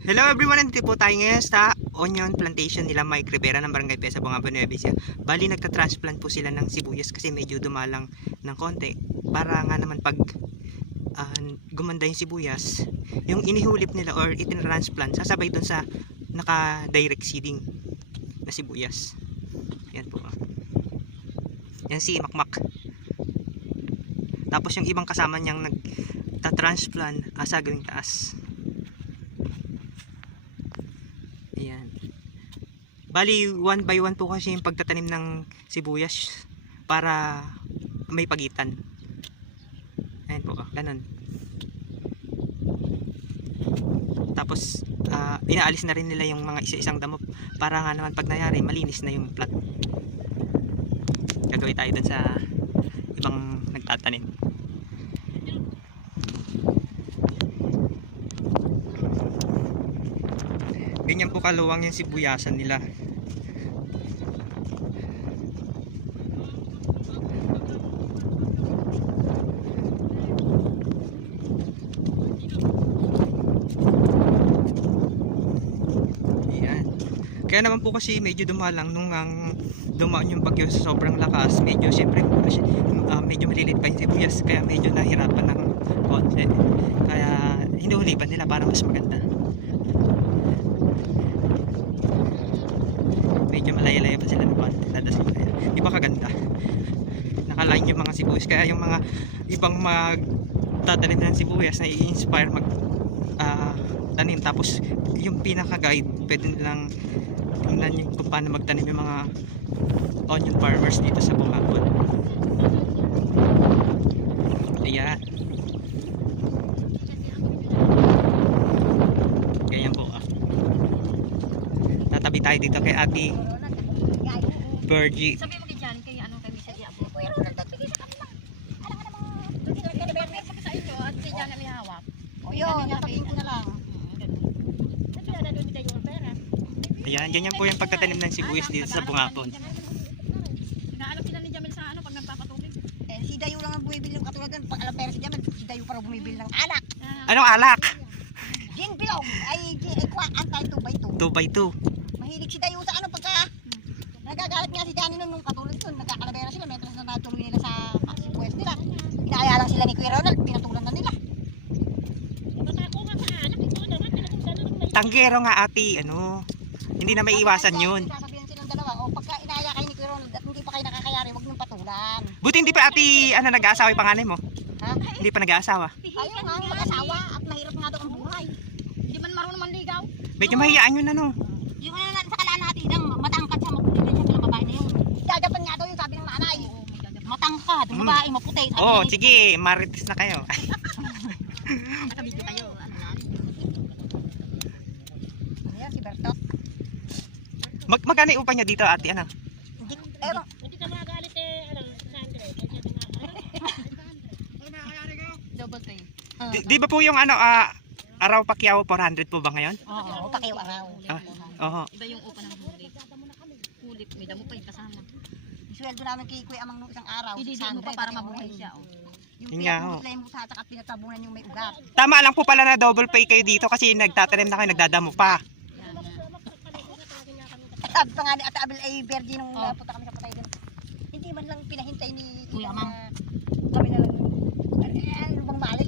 Hello everyone, nandito po tayo ngayon sa onion plantation nila Mike Rivera ng Barangay Pesa, Bungaba, Nueva Ecija. Bali nagta-transplant po sila ng sibuyas kasi medyo dumalang ng konti. Para nga naman pag gumanda yung sibuyas, yung inihulip nila or itinransplant, sasabay dun sa naka-direct seeding na sibuyas. Yan po. Yan si Makmak. Tapos yung ibang kasama niyang nagta-transplant asa gawing taas. Ayan. Bali 1 by 1 po kasi yung pagtatanim ng sibuyas para may pagitan. Ayan po, ganun. Tapos inaalis na rin nila yung mga isa-isang damo para nga naman pag nangyari malinis na yung plot. Gagawin tayo dun sa ibang nagtatanim. Ganyan po kaluwang yung sibuyasan nila. Ayan. Kaya naman po kasi medyo dumalang nung dumaan yung bagyo sa sobrang lakas. Medyo siyempre medyo maliliit pa yung sibuyas. Kaya medyo nahirapan ng konti. Kaya hinuhulipan nila para mas maganda. Medyo malaya-laya pa sila ng konti. Di ba kaganda? Nakaline yung mga sibuyas. Kaya yung mga ibang magtatanim ng sibuyas na i-inspire tanim. Tapos yung pinaka-guide pwede nilang tingnan yung kung paano magtanim yung mga onion farmers dito sa Bungabon. Ayan. Ganyan po. Tatabi tayo dito kay Ate Bergie. Sabi mo kay Jan, kay ano kay Misa Diabo. Kuya Ronald, tagbigay sa kanila. Alam ka namang bigay sa inyo at si Jan ang ihawak. O yun, nasabihin ko na lang. Kasi na doon tayo yung pera. Ayan, ganyan po yung pagtatanim ng sibuyas dito sa Bungabon. Naalap sila ni Jamil sa ano pag nagpapatubig. Si Dayo lang ang bumibili ng katulad doon. Pag alam pera si Jamil, si Dayo parang bumibili ng alak. Anong alak? Gin bilog. Ay, antay 2x2. 2x2. Mahilig si Dayo sa ano pagka nagagalit nga si Johnny nung katulad doon. Nagkakalabera sila. Metros na natuloy nila sa sibuyas nila. Inaaya lang sila ni Kuya Ronald. Pinatulan na nila. Tanggero nga ate, hindi na maiiwasan yun. Sasabihan silang dalawa. O pagka inaaya kayo ni Kuya Ronald at hindi pa kayo nakakayari, huwag niyong patulan. Buti hindi pa ate, nag-aasawa yung panganay mo? Ha? Hindi pa nag-aasawa? Ayun nga, mag-asawa at mahirap nga daw ang buhay. Hindi man marunong manligaw. Medyo mahiyaan yun Yung ano natin sa kalaan natin, ang matangkad siya, maputi din siya bilang babae na yun. Jagapan nga daw yung sabi ng nanay. Matangkad, yung babae, maputi. Oo, sige, marites na kayo. Nakabidyo kayo. Ano lang. Ayan, si Berto. Magkano yung upa niya dito ate, Hindi, ewan. Hindi ka magalit ano, Sandro. Double tape. Di ba po yung araw Pacquiao 400 po ba ngayon? Oo, pakiw araw. Oo. Iba yung upa ng hulip. Hulip, may damo pa yung kasama. Sweldo namin kay Kuya Amang nung isang araw. Ididin mo pa para mabuhay siya. Oh. Yung Yun nga, pinagmulay mo sa at pinatabunan yung may ugat. Tama lang po pala na double pay kayo dito kasi nagtatanim na kayo, nagdadamo pa. Sabi pa nga ni Ate Abel ay Verdi nung napunta kami sa patay din. Hindi man lang pinahintay ni Kuya Amang. kami na lang. Ano bang mali?